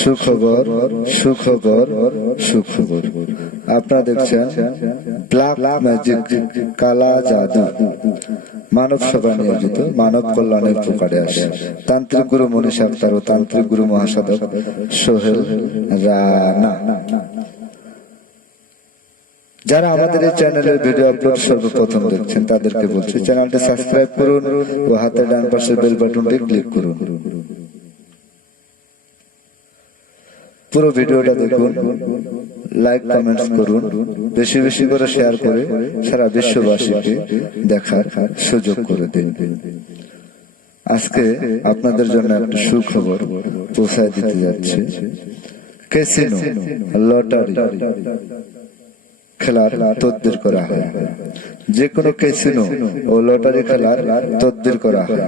সুখবর সুখবর সুখবর। আপনারা দেখছেন ব্ল্যাক ম্যাজিক, কালা জাদু, মানব সেবা নিয়োজিত, মানব কল্যাণের উপকারে আসে তান্ত্রিক গুরু মনীষ আক্তার ও তান্ত্রিক গুরু মহাসাধক সোহেল রানা। যারা আমাদের এই চ্যানেলের ভিডিও আপলোড সর্বপ্রথম দেখছেন তাদেরকে বলছি, চ্যানেলটি সাবস্ক্রাইব করুন ও হাতের ডান পাশের বেল বাটনটি ক্লিক করুন। পুরো ভিডিওটা দেখুন, লাইক কমেন্টস করুন, বেশি বেশি করে শেয়ার করে সারা বিশ্ববাসীকে দেখার সুযোগ করে দিন। আজকে আপনাদের জন্য একটা সুখবর পৌঁছায় দিতে যাচ্ছে। ক্যাসিনো, লটারি খেলার তদবির করা হয়। যে কোনো ক্যাসিনো ও লটারি খেলার তদবির করা হয়।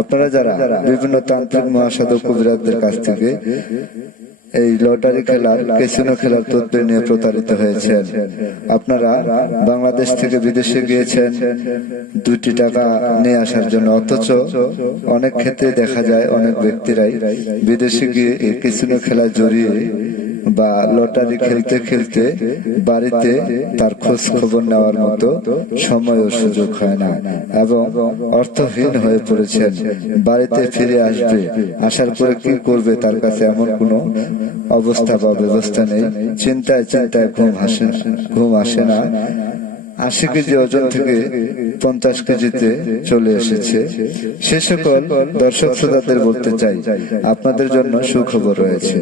আপনারা যারা বিভিন্ন তান্ত্রিক মহাসাধক কবিরাজদের কাছ থেকে এই লটারি খেলার, ক্যাসিনো খেলার তদবির নিয়ে প্রতারিত হয়েছেন, আপনারা বাংলাদেশ থেকে বিদেশে গিয়েছেন 2টি টাকা নিয়ে আসার জন্য, অথচ অনেক ক্ষেত্রে দেখা যায় অনেক ব্যক্তিরাই বিদেশে গিয়ে এই ক্যাসিনো খেলায় জড়িয়ে বা লটারি খেলতে খেলতে বাড়িতে তার খোঁজ খবর নেওয়ার মতো সময় ও সুযোগ হয় না এবং অর্থহীন হয়ে পড়েছেন। বাড়িতে ফিরে আসবে, আসার পরে কি করবে তার কাছে এমন কোনো অবস্থা বা ব্যবস্থা নেই। চিন্তায় চিন্তায় ঘুম আসে না। 80 কেজি ওজন থেকে 50 কেজিতে চলে এসেছে। সে সকল দর্শক শ্রোতাদের বলতে চাই, আপনাদের জন্য সুখবর রয়েছে।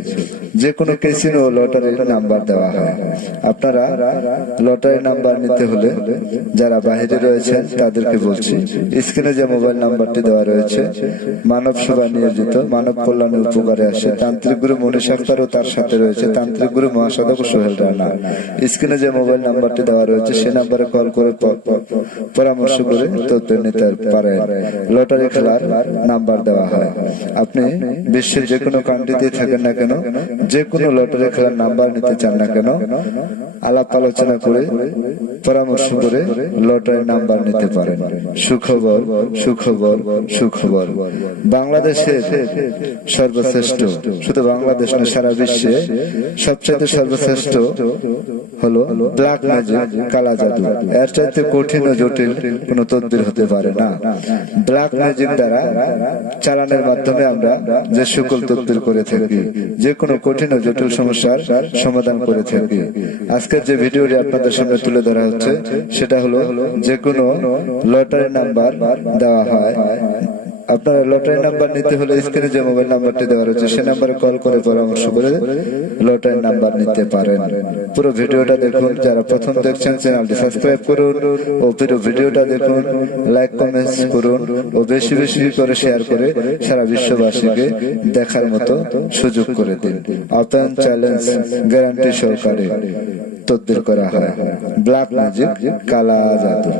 যে কোনো ক্যাসিনো ও লটারির নাম্বার দেওয়া হয়। আপনারা লটারির নাম্বার নিতে হলে যারা বাহিরে রয়েছেন তাদেরকে বলছি, স্ক্রিনে যে মোবাইল নাম্বারটি দেওয়া রয়েছে, মানব সেবা নিয়োজিত, মানব কল্যাণের উপকারে আসে তান্ত্রিক গুরু মনীষ আক্তার ও তার সাথে রয়েছে তান্ত্রিক গুরু মহাসাধক সোহেল রানা। স্ক্রিনে যে মোবাইল নাম্বারটি দেওয়া রয়েছে সে নাম্বারে কল করে পরামর্শ করে তদবির নিতে পারেন। লটারি খেলার নাম্বার দেওয়া হয়। আপনি বিশ্বের যে কোনো কান্ট্রিতে থাকেন না কেন, যে কোনো লটারি খেলার নাম্বার নিতে চান না কেন, আলাপ আলোচনা করে পরামর্শ করে লটারির নাম্বার নিতে পারেন। সুখবর সুখবর সুখবর। বাংলাদেশের সর্বশ্রেষ্ঠ, শুধু বাংলাদেশ না সারা বিশ্বে সবচেয়ে সর্বশ্রেষ্ঠ হলো ব্ল্যাক ম্যাজিক, কালা জাদু। এর চাইতে কঠিন ও জটিল কোন তদবির হতে পারে না। ব্ল্যাক ম্যাজিক দ্বারা চালানের মাধ্যমে আমরা যে সকল তদবির করে থাকি, যে কোনো কঠিন ও জটিল সমস্যার সমাধান করে থাকি। আজকের যে ভিডিওটি আপনাদের সামনে তুলে ধরা হচ্ছে সেটা হলো যে কোনো লটারি নাম্বার দেওয়া হয়। আপনারা লটারি নাম্বার নিতে হলে স্ক্রিনে যে মোবাইল নাম্বারটি দেওয়া রয়েছে সে নাম্বারে কল করে পরামর্শ করে লটারি নাম্বার নিতে পারেন। পুরো ভিডিওটা দেখুন। যারা প্রথম দেখছেন চ্যানেলটি সাবস্ক্রাইব করুন ও পুরো ভিডিওটা দেখুন, লাইক কমেন্টস করুন ও বেশি বেশি করে শেয়ার করে সারা বিশ্ববাসীকে দেখার মতো সুযোগ করে দিন। ওপেন চ্যালেঞ্জ, গ্যারান্টি সহকারে তদবির করা হয়। ব্ল্যাক ম্যাজিক, কালা জাদু।